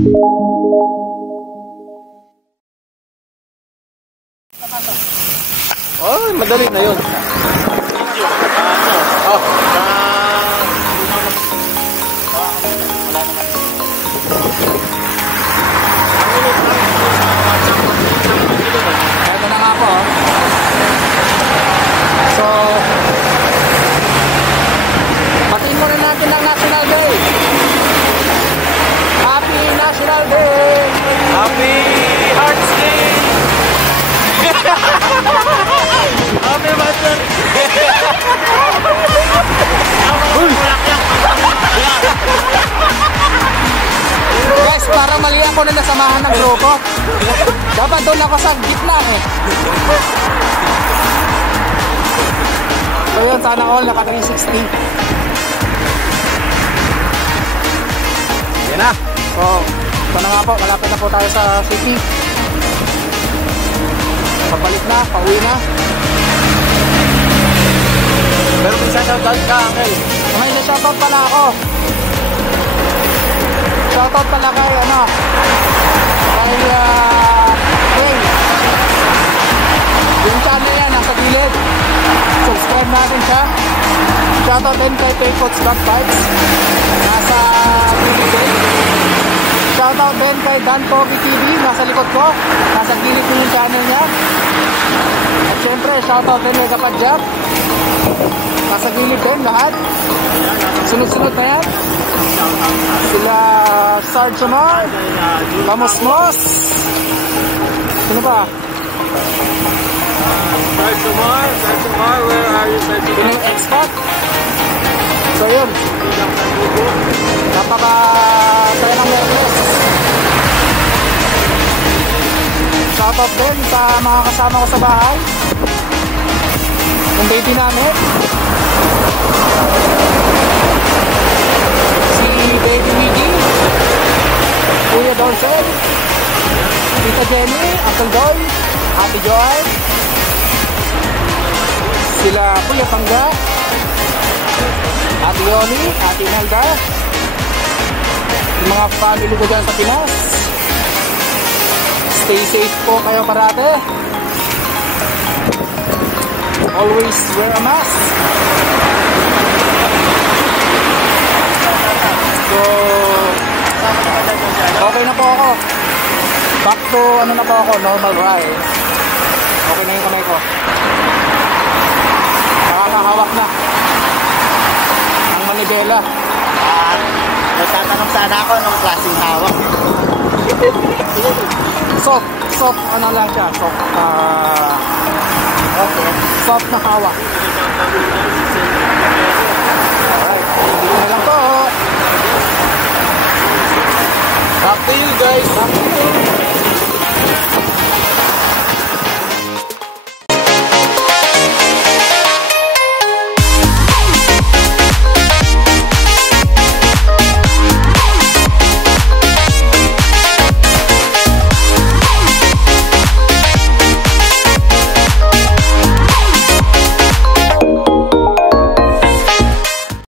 Oh, madali na yun. Oh. Ito na nga po. So, patiin muna natin ang National Day. Happy National Day! Happy Hearts Day! Happy Master! Guys, parang mali ako na nasamahan ng grupo. Dapat doon ako sa gitna eh. So yun, sana all naka 360. Yan na. So, ito na nga po, malapit na po tayo sa city. Pabalik na, pauwi na. Pero may shoutout ka, Uncle. May na-shoutout pala ako. Shoutout pala kay ano, kay Ray. Yung channel yan, nasa gilid. Subscribe natin siya. Shoutout din kay Paycoats Back Pipes, nasa gilid din. Shoutout din kay Dan Pogi TV, nasa likod ko, nasa gilid din yung channel niya. At syempre, shoutout din kay Kapadjab, nasa gilid din lahat. Sunod-sunod na yan. Sila Sarge Amar, Kamosmos. Sino ba? Sarge Amar, where are you, Sarge Amar? Pining Expat. So yun, napaka saya ng Merles. Shoutout din sa mga kasama ko sa bahay, yung baby namin, si Baby Wiggy, Kuya Dorcel, Tita Jenny, Uncle Doy, Ate Joy, sila Kuya Pangga, Ate Yoli, Ate Imelda, yung mga family ko dyan sa Pinas. Stay safe po kayo parate. Always wear a mask. So, okay na po ako. Back to ano na po ako, normal ride. Okay na yung kamay ko. Nakakahawak na ang manibela. Nagtatanong sana ako anong klaseng hawak. Soft, ano lang siya, soft, okay. Soft na hawak.